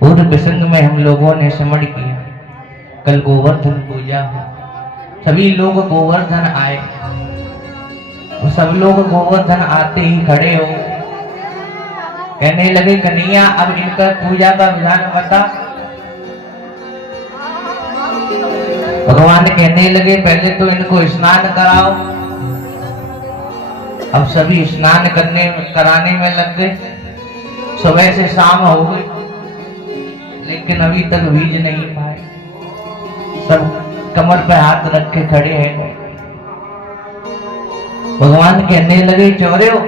पूर्व प्रसंग में हम लोगों ने स्मरण किया कल गोवर्धन पूजा, सभी लोग गोवर्धन आए, और सब लोग गोवर्धन आते ही खड़े हो कहने लगे कन्हैया अब इनका पूजा का विधान बता। भगवान कहने लगे पहले तो इनको स्नान कराओ। अब सभी स्नान कराने में लग गए। सुबह से शाम हो गई लेकिन अभी तक भीज नहीं पाए। सब कमर पे हाथ रख के खड़े हैं। भगवान कहने लगे चोरे हो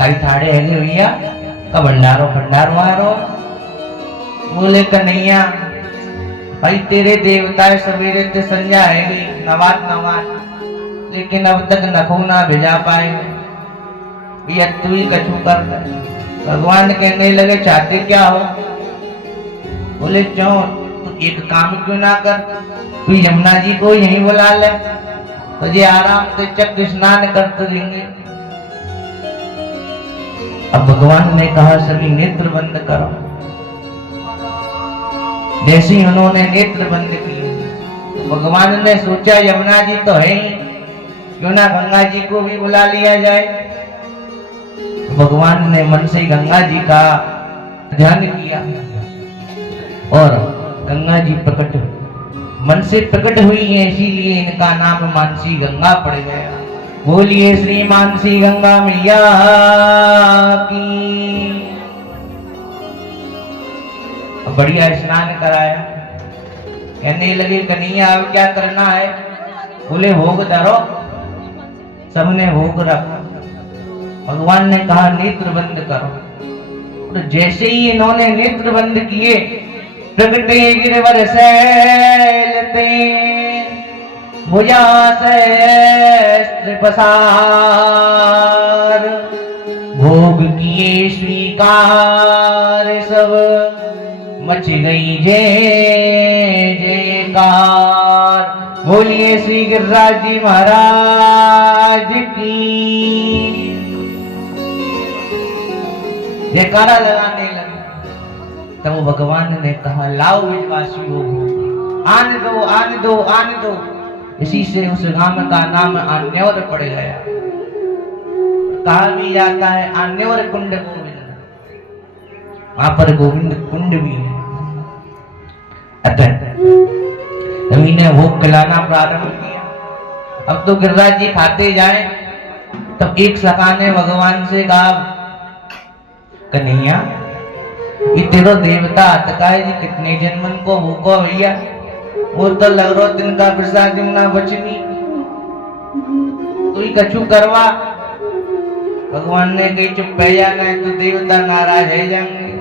कई थाड़े है भैया का भंडारो भंडारो आ रहा। बोले कन्हैया भाई तेरे देवता सवेरे ते संध्या है गई नवाज लेकिन अब तक नखो ना भिजा पाए भैया तू ही कछु कर। भगवान कहने लगे चाहते क्या हो। बोले क्यों तू एक काम क्यों ना कर, तू यमुना जी को यहीं बुला ले तुझे आराम से चक्र स्नान करते देंगे। अब भगवान ने कहा सभी नेत्र बंद करो। जैसे ही उन्होंने नेत्र बंद किए तो भगवान ने सोचा यमुना जी तो है ही, क्यों ना गंगा जी को भी बुला लिया जाए। तो भगवान ने मन से गंगा जी का ध्यान किया और गंगा जी प्रकट मन से प्रकट हुई है, इसीलिए इनका नाम मानसी गंगा पड़ गया। बोलिए श्री मानसी गंगा मैया की। बढ़िया स्नान कराया। कहने लगे कन्हैया अब क्या करना है। बोले भोग धरो। सबने भोग रखा। भगवान ने कहा नेत्र बंद करो। तो जैसे ही इन्होंने नेत्र बंद किए प्रगटे गिरवर शैलते भुजा सहस्त्र पसार। भोग किए स्वीकार सब मच गई जय जयकार। बोलिए श्री गिरिराज जी महाराज की। जयकारा लगाने लगे। तब भगवान ने कहा लाओ विश्वासी हो आने दो आने दो आने दो। इसी से उस गांव का नाम आन्योर पड़ गया। कहा भी जाता है आन्योर कुंड गोविंद, वहां पर गोविंद कुंड भी है। अतः रवि ने भोग खिलाना प्रारंभ किया। अब तो गिरिराज जी खाते जाए। तब एक सखा ने भगवान से कहा कन्हैया ये तेरो देवता तकाय जी कितने जन्मन को भूखो भैया, वो तो लग रो तिनका प्रसाद ना बचनी, तू ही कछु करवा। भगवान ने कही चुप पै जाना है तो देवता नाराज है जाएंगे,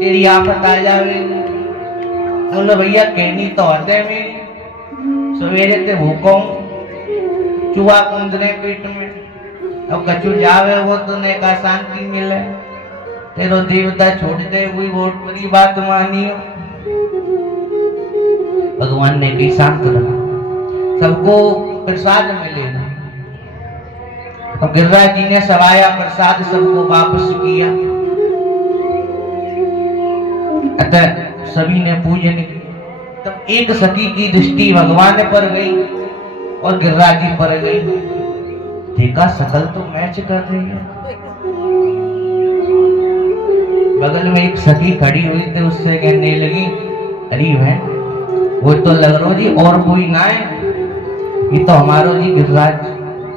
तेरी आफत आ जाएगी। बोलो भैया कहनी तो हते मेरी, सवेरे ते भूखो चूहा कुंदरे पेट में, अब कछु जावे वो तो ने का शांति मिले। तेरो देवता छोड़ दे वही बहुत बड़ी बात मानियो। भगवान ने भी शांत रहा, सबको प्रसाद मिलेगा। तो गिरिराज जी ने सवाया प्रसाद सबको वापस किया। अतः सभी ने पूजन किया। तब एक सखी की दृष्टि भगवान पर गई और गिरिराज जी पर गई। देखा सकल तो मैच कर रही है। बगल में एक सखी खड़ी हुई थी, उससे कहने लगी अरे बहन वो तो लग रो जी और कोई ना है, ये तो हमारो जी गिरिराज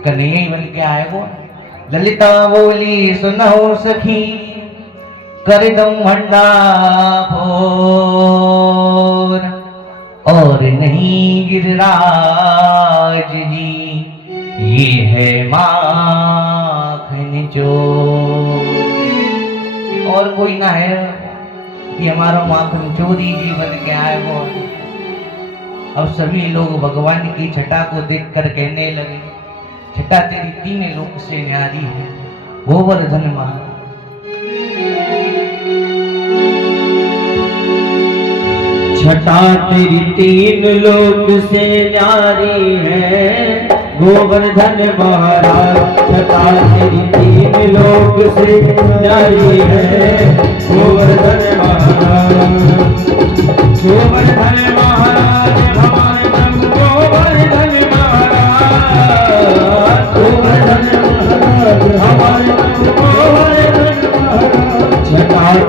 कन्हैया ही बन के आए। वो ललिता बोली सुनो सखी कर दम भंडा भोर, और नहीं गिरिराज जी ये है माखन चोर, और कोई ना है, ये हमारा माखन चोरी जी बन के आए वो। अब सभी लोग भगवान की छटा को देखकर कहने लगे छटा तेरी तीन लोक से न्यारी है गोवर्धन महाराज। छटा तेरी तीन लोक से न्यारी है गोवर्धन महाराज। छटा तेरी तीन लोक से न्यारी है गोवर्धन महाराज।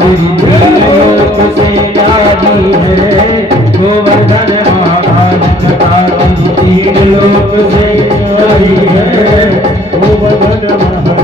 तेरी तीन लोक से न्यारी है गोवर्धन महाराज। छटा तेरी तीन लोक से न्यारी है गोवर्धन महाराज।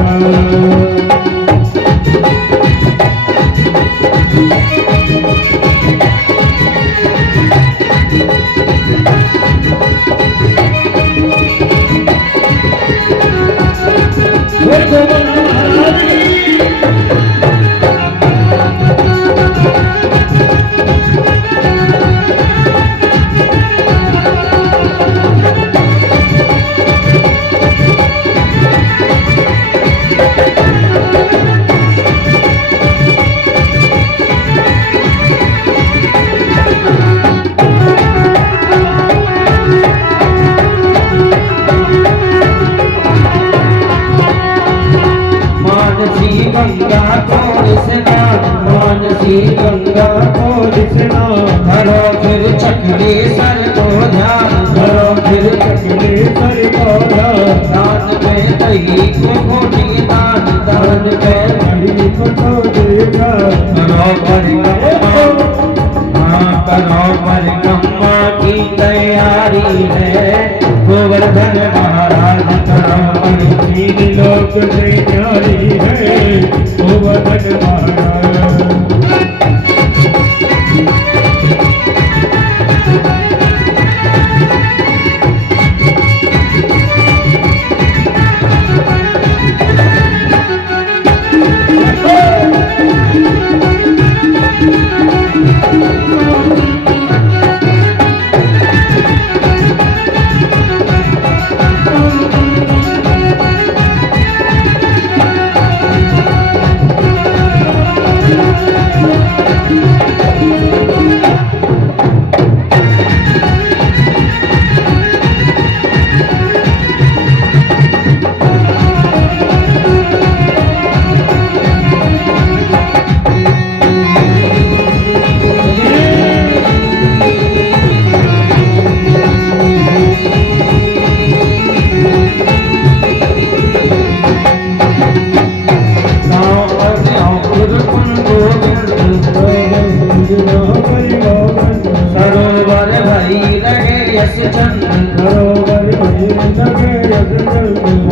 गंगा को स्नान मानसी गंगा को स्नान धरो फिर चक्री सर को ध्यान धरो फिर चक्री सर को ध्यान। दान पे दही को खोटी दान दान पे दही को खोटी दान। करो परिक्रमा करो परिक्रमा की तैयारी है गोवर्धन महाराज। तीन लोक से न्यारी है गोवर्धन महाराज।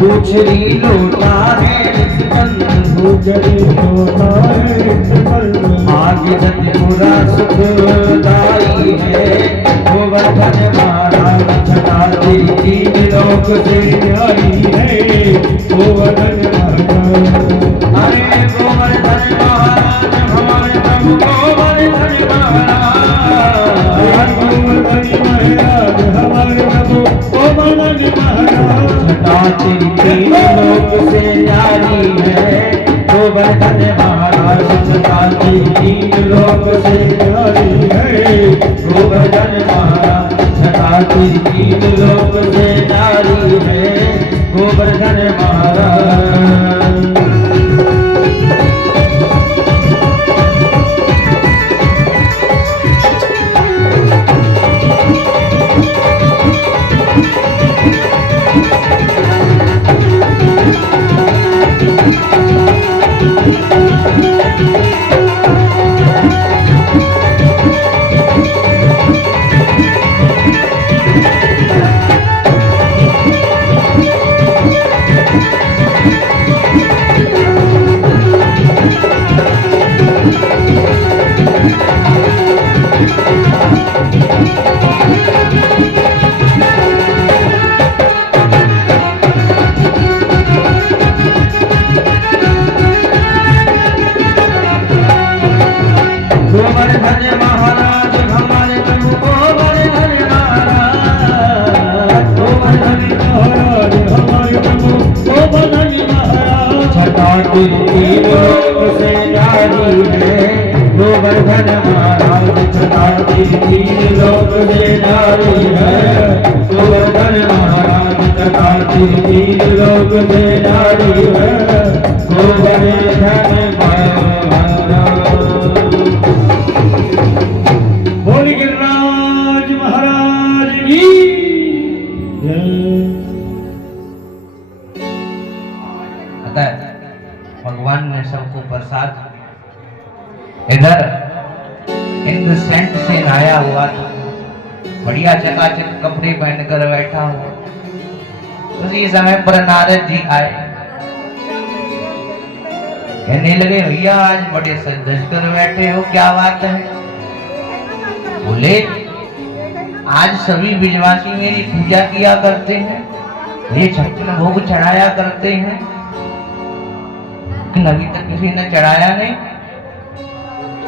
पूछरी लोटा है आगे जतपुरा सुखदाई है गोवर्धन महाराज। छटा तेरी तीन लोक से न्यारी है गोवर्धन महाराज। अरे गोवर्धन महाराज हमारे प्रभु गोवर्धन महाराज गोवर्धन महाराज हमारे प्रभु गोवर्धन महाराज। छटा तेरी तीन लोक से न्यारी है गोवर्धन महाराज। छटा तेरी तीन लोक से न्यारी है गोवर्धन महाराज। छटा तेरी तीन लोक से न्यारी है गोवर्धन महाराज। तीन लोक से न्यारी है गोवर्धन महाराज। छटा तेरी तीन लोक से न्यारी है गोवर्धन महाराज। छटा तेरी तीन लोक से न्यारी है गोवर्धन महाराज। बोल गिरिराज महाराज की भगवान ने सबको प्रसाद इधर इंद्र सेंट से नहाया हुआ था, बढ़िया चकाचक कपड़े पहनकर बैठा हुआ। उसी समय पर नारद जी आए, कहने लगे भैया आज बड़े सज धज कर बैठे हो, क्या बात है? बोले आज सभी ब्रजवासी मेरी पूजा किया करते हैं, ये 56 भोग चढ़ाया करते हैं, लेकिन अभी तक किसी ने चढ़ाया नहीं।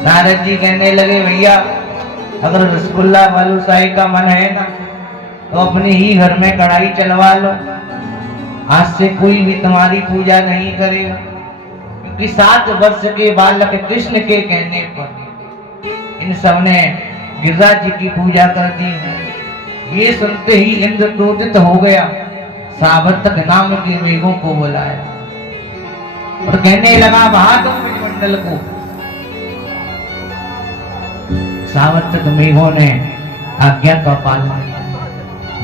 नारद जी कहने लगे भैया अगर रसगुल्ला बालूशाही का मन है ना तो अपने ही घर में कढ़ाई चलवा लो, आज से कोई भी तुम्हारी पूजा नहीं करेगा। क्योंकि 7 वर्ष के बालक कृष्ण के कहने पर इन सब ने गिरिराज जी की पूजा कर दी है। ये सुनते ही इंद्र क्रोधित हो गया, सावर्तक नाम के मेघों को बुलाया और कहने लगा बहा दो मंडल को। सावर्तक मेघों ने आज्ञा का पालन किया,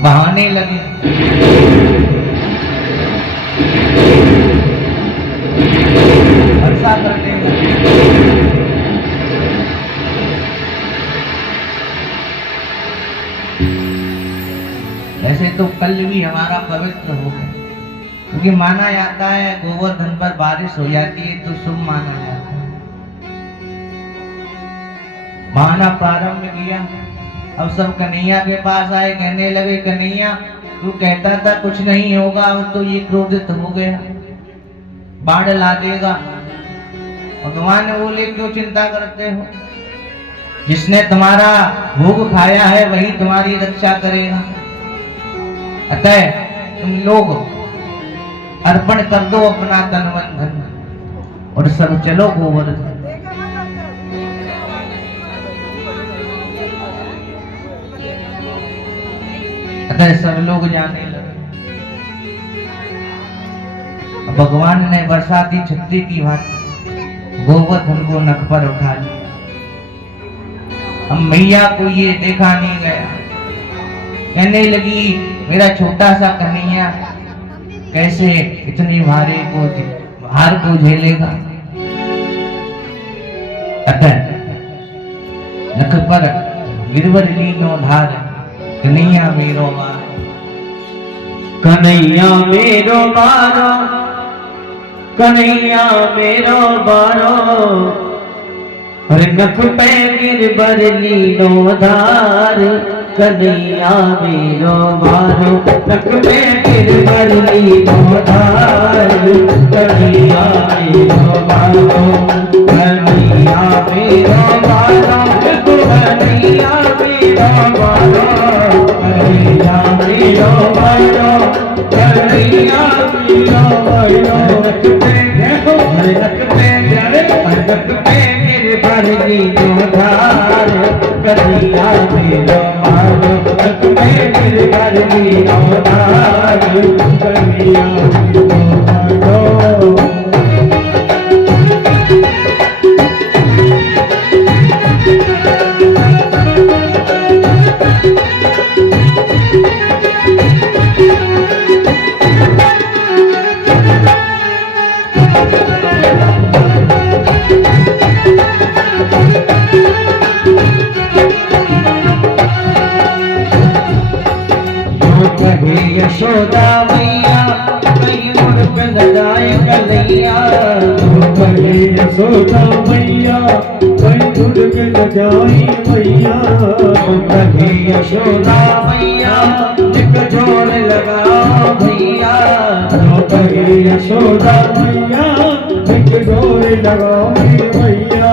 बहाने लगे। वर्षा करने लगे। वैसे तो कल भी हमारा पवित्र हो गया, क्योंकि माना जाता है गोवर्धन पर बारिश हो जाती है तो शुभ माना जाता है। बहाना प्रारंभ किया, अब सब कन्हैया के पास आए, कहने लगे कन्हैया तू कहता था कुछ नहीं होगा, अब तो ये क्रोधित हो गया, बाढ़ ला देगा। भगवान बोले क्यों चिंता करते हो, जिसने तुम्हारा भोग खाया है वही तुम्हारी रक्षा करेगा। अतः तुम लोग अर्पण कर दो अपना तन मन धन और सब चलो गोवर्धन। अतः सब लोग जाने लगे। भगवान ने बरसाती छत्ती की भांति गोवर्धन को नख पर उठा लिया। हम मैया को ये देखा नहीं गया, कहने लगी मेरा छोटा सा कन्हैया कैसे इतनी भार को झेलेगा। अतः नख पर गिरवर लीनो धार कन्हैया मेरो मार, कन्हैया मेरो बारो, कन्हैया मेरो बारो, नख पे गिरवर लीनो धार, कन्हैया मेरो बारो, नख पे गिरवर लीनो धार, कन्हैया मेरो बारो, कन्हैया मेरो बारो, कन्हैया मेरो बारो, कन्हैया मेरो बारो, कन्हैया मेरो बारो, नख पे गिरवर लीनो धार, कन्हैया मेरो बारो, नख पे गिरवर लीनो धार, कन्हैया मेरो बारो। यशोदा मैया कहीं मुड़ पे न जाए कन्हैया, कहे यशोदा मैया कहीं मुड़ पे न जाए मैया, कहे यशोदा मैया एक जोर लगाओ भैया, कहे यशोदा मैया एक जोर लगाओ भैया।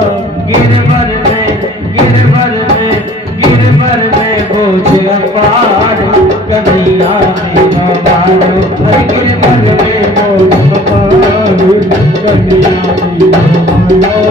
गिरवर में बोझ अपार, कन्हैया मेरो बारो, गिरवर में बोझ अपार, कन्हैया मेरो बारो।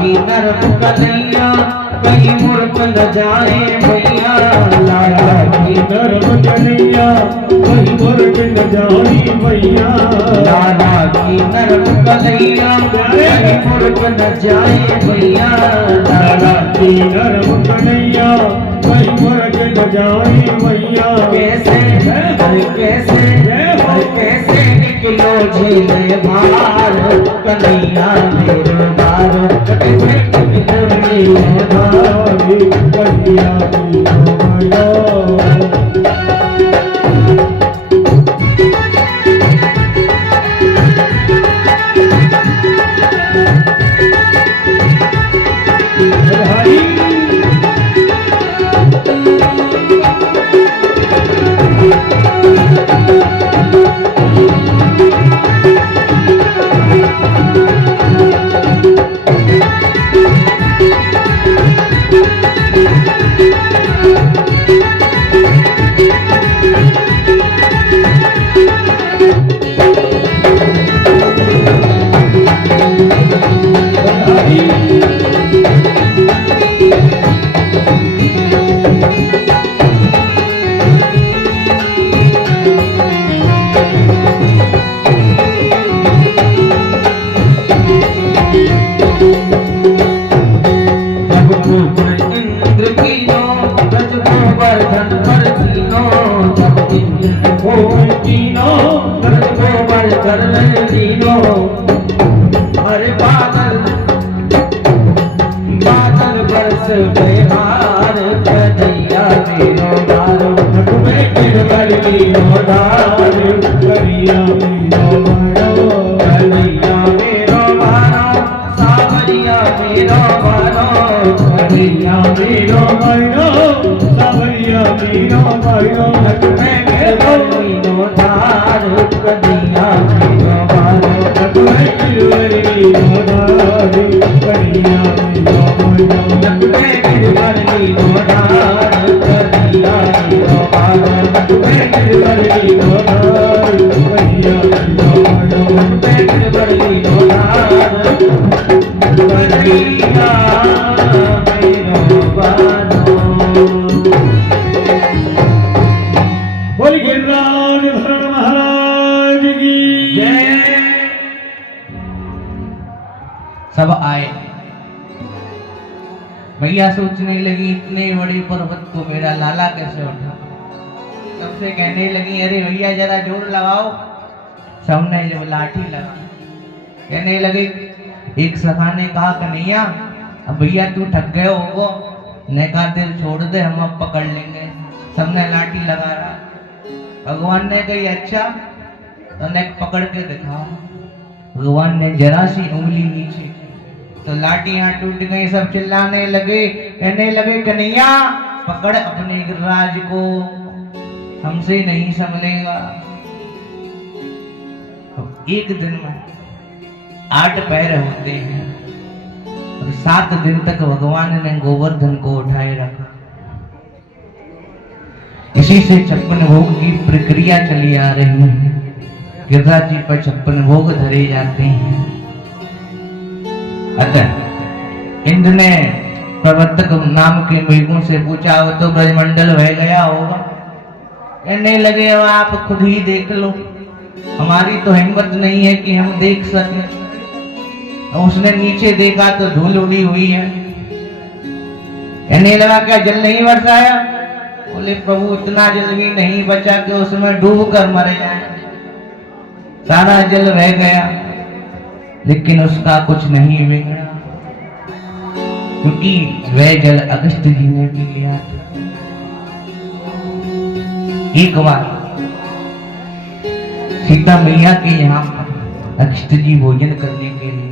की नरम कन्हैया कहीं मुड़क न जाए भैया लाला की नरम कन्हैया कहीं मुड़क न जाए भैया लाला की नरम कन्हैया कहीं मुड़क न जाए भैया लाला की नरम कन्हैया कहीं मुड़क न जाए भैया कैसे कैसे निकलो झेले भार कन्हैया मेरे बार कैसे निकलो झेले भार कन्हैया मेरे बार अरे बादल बादल बरस गए हार कन्हैया मेरो बारो तुम्हें गिरवर मेरो दार कन्हैया मेरो बारो कन्हैया मेरो बारो सावरिया मेरो बारो कन्हैया मेरो बारो सावरिया मेरो बारो तुम्हें गिरवर मेरो दार कन्हैया मेरो बारो तुम्हें गिरवर मेरो दार कन्हैया मेरो बारो तुम्हें गिरवर मेरो दार कन्हैया मेरो बारो तुम्हें गिरवर मेरो दार कन्हैया मेरो बारो तुम्हें गिरवर मेरो दार कन्हैया मेरो बारो। बोल गिरिराज धरण महाराज की जय। सब आए। भैया सोचने लगी इतने बड़े पर्वत को मेरा लाला कैसे उठा। सबसे कहने लगी अरे भैया जरा जोर लगाओ। सबने जब लाठी लगा कहने लगे एक सखा ने कहा कन्हैया अब भैया तू थक गए होगो ने कहा दिल छोड़ दे हम अब पकड़ लेंगे। सबने लाठी लगा रहा। भगवान ने कही अच्छा तो ने पकड़ के दिखाओ। भगवान ने जरा सी उंगली नीचे तो लाठियां टूट गई। सब चिल्लाने लगे कहने लगे कन्हैया पकड़ अपने गिरिराज को हमसे नहीं संभलेगा। एक दिन में 8 पैर होते हैं और 7 दिन तक भगवान ने गोवर्धन को उठाए रखा। इसी से 56 भोग की प्रक्रिया चली आ रही है। गिरिराज जी पर 56 भोग धरे जाते हैं। अतः इंद्र ने प्रवर्तक नाम के मृगों से पूछा वो तो ब्रजमंडल बह गया होगा। कहने लगे अब आप खुद ही देख लो हमारी तो हिम्मत नहीं है कि हम देख सकें। उसने नीचे देखा तो धूल उड़ी हुई है। कहने लगा क्या जल नहीं बरसाया। बोले प्रभु इतना जल भी नहीं बचा कि उसमें डूब कर मर जाए। सारा जल बह गया लेकिन उसका कुछ नहीं बिगड़ा क्योंकि वह जल अगस्त जी ने भी लिया था। एक बार सीता मैया के यहाँ पर अगस्त जी भोजन करने के लिए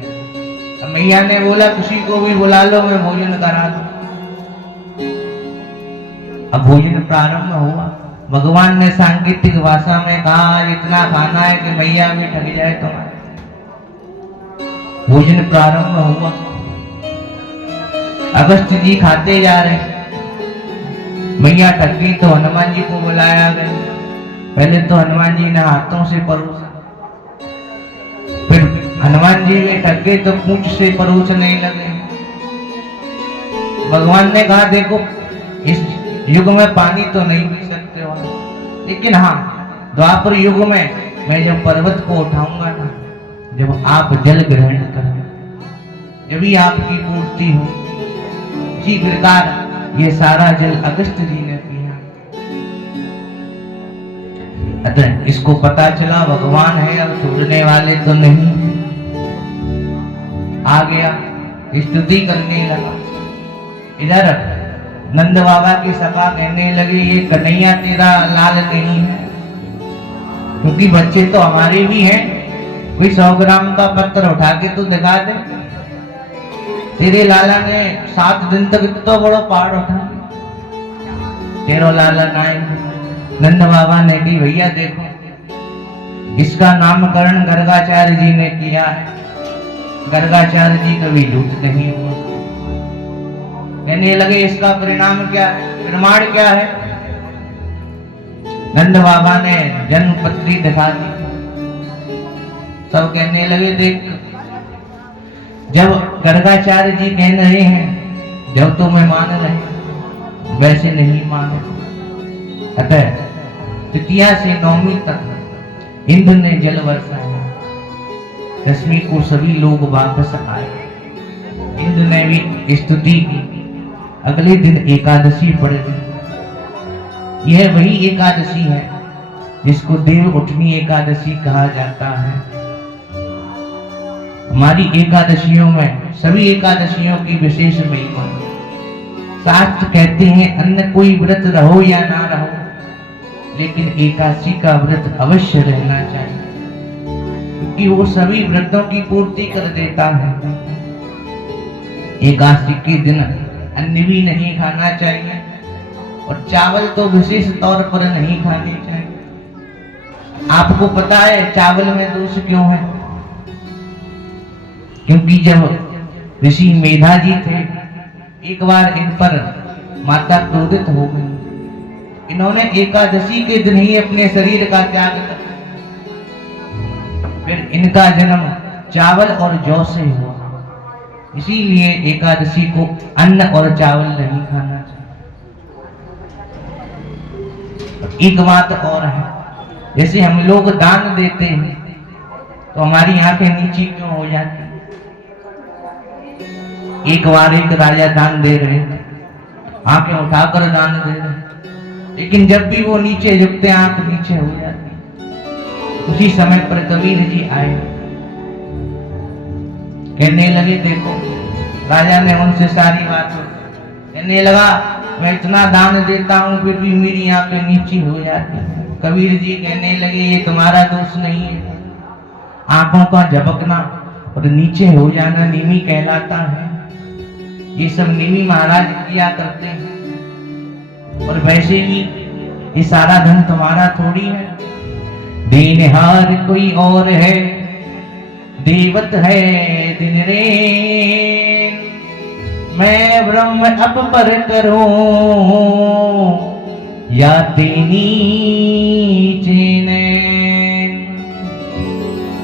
मैया ने बोला किसी को भी बुला लो मैं भोजन करा दूं। अब भोजन प्रारंभ हुआ। भगवान ने सांकेतिक भाषा में कहा आज इतना खाना है कि मैया भी ठग जाए तुम्हारे। भोजन प्रारंभ हुआ। अगस्त जी खाते जा रहे। मैया थक गई तो हनुमान जी को बुलाया गया। पहले तो हनुमान जी ने हाथों से परोसा, फिर हनुमान जी भी थक गए तो पूंछ से परोसने लगे। भगवान ने कहा देखो इस युग में पानी तो नहीं पी सकते हो, लेकिन हाँ द्वापर युग में मैं जब पर्वत को उठाऊंगा ना, जब आप जल ग्रहण करें, जब ही आपकी पूर्ति हो। इसी प्रकार ये सारा जल अगस्त जी ने पिया। अतः इसको पता चला भगवान है, अब छोड़ने वाले तो नहीं। आ गया, स्तुति करने लगा। इधर नंद बाबा की सभा कहने लगे ये कन्हैया तेरा लाल नहीं है, क्योंकि बच्चे तो हमारे भी हैं। कोई 100 ग्राम का पत्थर उठा के तू दिखा दे, तेरे लाला ने 7 दिन तक तो बड़ा पहाड़ उठा, तेरा लाला नाय। नंद बाबा ने कही भैया देखो, इसका नामकरण गर्गाचार्य जी ने किया है, गर्गाचार्य जी कभी झूठ नहीं हुआ। कहने लगे इसका परिणाम क्या है, प्रमाण क्या है? नंद बाबा ने जन्म पत्री दिखा दी। सब कहने लगे देख, जब गर्गाचार्य जी कह रहे हैं, जब तो मैं मान रहे, वैसे नहीं माने। अतः तृतीया से 9वीं तक इंद्र ने जल बरसाया, 10वीं को सभी लोग वापस आए। इंद्र ने भी स्तुति की। अगले दिन एकादशी पड़ गई। यह वही एकादशी है जिसको देव उठनी एकादशी कहा जाता है। हमारी एकादशियों में, सभी एकादशियों की विशेष महिमा। शास्त्र कहते हैं अन्य कोई व्रत रहो या ना रहो, लेकिन एकादशी का व्रत अवश्य रहना चाहिए, क्योंकि वो सभी व्रतों की पूर्ति कर देता है। एकादशी के दिन अन्न भी नहीं खाना चाहिए, और चावल तो विशेष तौर पर नहीं खाने चाहिए। आपको पता है चावल में दोष क्यों है? क्योंकि जब ऋषि मेधा जी थे, एक बार इन पर माता क्रोधित हो गई। इन्होंने एकादशी के दिन ही अपने शरीर का त्याग कर, फिर इनका जन्म चावल और जौ से हुआ। इसीलिए एकादशी को अन्न और चावल नहीं खाना चाहिए। एक बात और है, जैसे हम लोग दान देते हैं तो हमारी आंखें नीची क्यों हो जाती? एक बार एक राजा दान दे रहे थे, आंखें उठाकर दान दे रहे, लेकिन जब भी वो नीचे झुकते आंख नीचे हो जाती। उसी समय पर कबीर जी आए, कहने लगे देखो, राजा ने उनसे सारी बात कहने लगा, मैं इतना दान देता हूँ फिर भी मेरी आंखें नीची हो जाती। कबीर जी कहने लगे ये तुम्हारा दोष नहीं है, आंखों का झपकना और नीचे हो जाना नीमी कहलाता है। ये सब नीमी महाराज किया करते हैं, और वैसे भी ये सारा धन तुम्हारा थोड़ी है। देनहार कोई और है, देवत है दिन रे, मैं ब्रह्म अब पर करूं या तेनी चेने।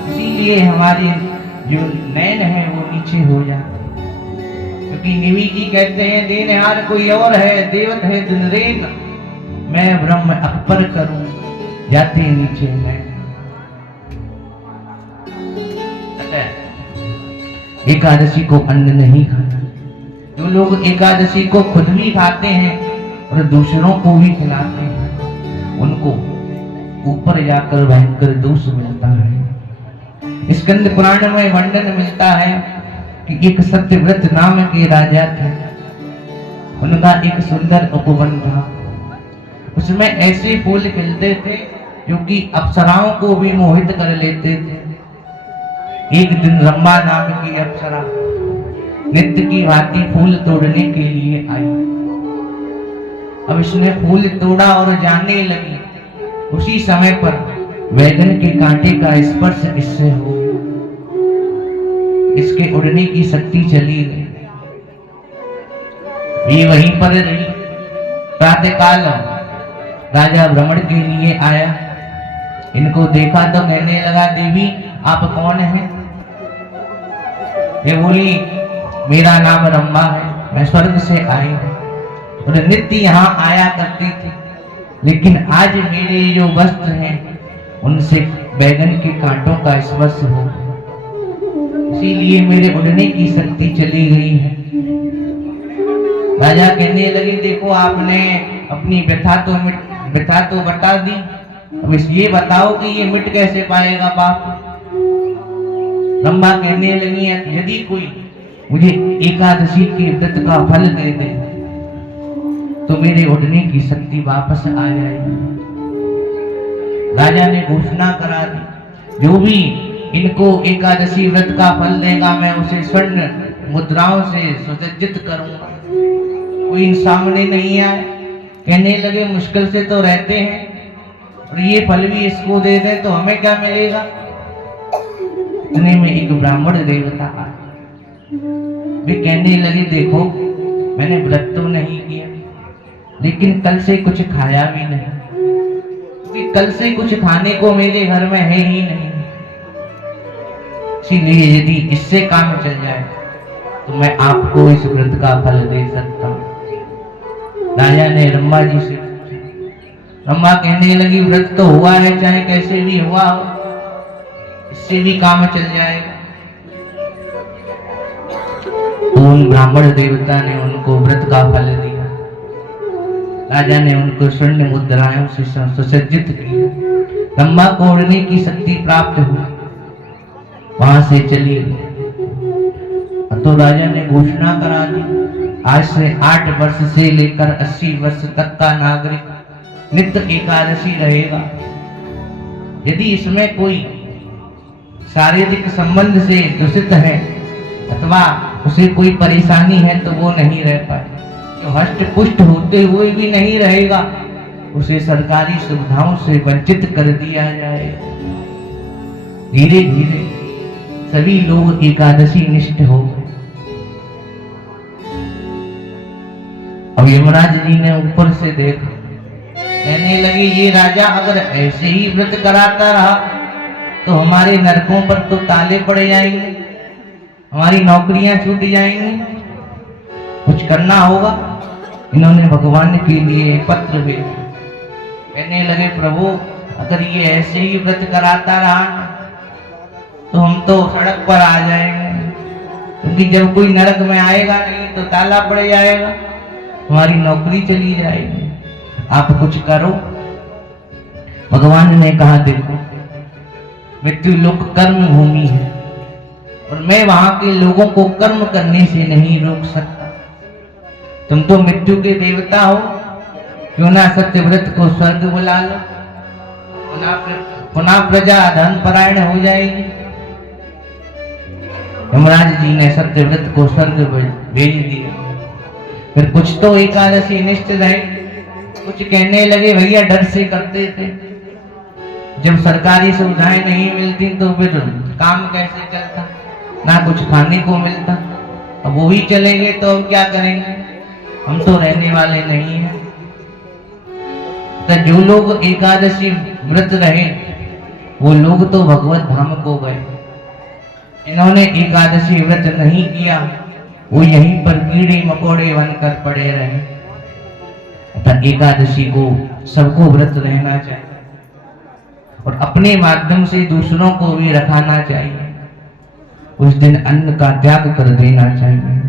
इसीलिए हमारे जो नैन है वो नीचे हो जाते, क्योंकि निवी जी कहते हैं देनहार कोई और है, देवत है दिन रेन, मैं ब्रह्म अब पर करूं जाते नीचे नैन। एकादशी को अन्न नहीं खाना। जो लोग एकादशी को खुद भी खाते हैं और दूसरों को भी खिलाते हैं, उनको ऊपर जाकर भयंकर दोष मिलता है। स्कंद पुराण में वर्णन मिलता है कि एक सत्यव्रत नाम के राजा थे, उनका एक सुंदर उपवन था। उसमें ऐसे फूल खिलते थे जो कि अप्सराओं को भी मोहित कर लेते थे। एक दिन रंभा नाम की अप्सरा नित्य की भांति फूल तोड़ने के लिए आई। अब इसने फूल तोड़ा और जाने लगी। उसी समय पर वैगन के कांटे का स्पर्श इससे हो, इसके उड़ने की शक्ति चली गई। ये वहीं पर रही। प्रातःकाल राजा भ्रमण के लिए आया, इनको देखा तो कहने लगा देवी आप कौन हैं? ये बोली मेरा नाम रंभा है, मैं स्वर्ग से आई हूँ और नित्य यहाँ आया करती थी, लेकिन आज मेरे जो वस्त्र हैं उनसे बैगन के कांटों का स्पर्श हो, इसीलिए मेरे उड़ने की शक्ति चली गई है। राजा कहने लगे देखो आपने अपनी व्यथा तो बता दी, अब ये बताओ कि ये मिट कैसे पाएगा पाप। रंभा कहने लगी यदि कोई मुझे एकादशी के व्रत का फल दे दे तो मेरे उड़ने की शक्ति वापस आ जाएगी। राजा ने घोषणा करा दी जो भी इनको एकादशी व्रत का फल देगा मैं उसे स्वर्ण मुद्राओं से सुसज्जित करूंगा। कोई इन सामने नहीं आए, कहने लगे मुश्किल से तो रहते हैं और ये फल भी इसको दे दे तो हमें क्या मिलेगा। इतने में एक ब्राह्मण देवता आए, वे कहने लगे देखो मैंने व्रत तो नहीं किया लेकिन कल से कुछ खाया भी नहीं, क्योंकि कल से कुछ खाने को मेरे घर में है ही नहीं, इसीलिए यदि इससे काम चल जाए तो मैं आपको इस व्रत का फल दे सकता हूँ। राजा ने रंभा जी से पूछा, रंभा कहने लगी व्रत तो हुआ है चाहे कैसे भी हुआ हो, इससे भी काम चल जाएगा। उन ब्राह्मण देवता ने उनको व्रत का फल दिया। राजा ने उनको स्वर्ण मुद्राओं से सुसज्जित किया। रंभा को उड़ने की शक्ति प्राप्त हुई, वहां से चली गई। तो राजा ने घोषणा करा दी आज से 8 वर्ष से लेकर 80 वर्ष तक का नागरिक नित्य एकादशी रहेगा। यदि इसमें कोई शारीरिक संबंध से दूषित है अथवा उसे कोई परेशानी है तो वो नहीं रह पाए। जो हष्ट पुष्ट होते हुए भी नहीं रहेगा उसे सरकारी सुविधाओं से वंचित कर दिया जाए। धीरे धीरे सभी लोग एकादशी निष्ठ हो गए। अब यमराज जी ने ऊपर से देखा, कहने लगे ये राजा अगर ऐसे ही व्रत कराता रहा तो हमारे नरकों पर तो ताले पड़ जाएंगे, हमारी नौकरियां छूट जाएंगी, कुछ करना होगा। इन्होंने भगवान के लिए पत्र भेजा, कहने लगे प्रभु अगर ये ऐसे ही व्रत कराता रहा तो हम तो सड़क पर आ जाएंगे, क्योंकि जब कोई नरक में आएगा नहीं तो ताला पड़ जाएगा, हमारी नौकरी चली जाएगी, आप कुछ करो। भगवान ने कहा देखो मृत्यु लोक कर्म भूमि है और मैं वहां के लोगों को कर्म करने से नहीं रोक सकता। तुम तो मृत्यु के देवता हो, क्यों ना सत्यव्रत को स्वर्ग बुला लो, पुनः प्रजा धन परायण हो जाएगी। यमराज जी ने सत्यव्रत को स्वर्ग भेज दिया। फिर कुछ तो एकादशी निष्ठ रहे, कुछ कहने लगे भैया डर से करते थे, जब सरकारी सुविधाएं नहीं मिलती तो फिर काम कैसे चलता, ना कुछ खाने को मिलता। अब वो ही चलेंगे तो अब क्या करेंगे, हम तो रहने वाले नहीं हैं। तो जो लोग एकादशी व्रत रहे वो लोग तो भगवत धाम को गए। इन्होंने एकादशी व्रत नहीं किया वो यहीं पर कीड़े मकोड़े बनकर पड़े रहे। अतः एकादशी को सबको व्रत रहना चाहिए और अपने माध्यम से दूसरों को भी रखाना चाहिए। उस दिन अन्न का त्याग कर देना चाहिए।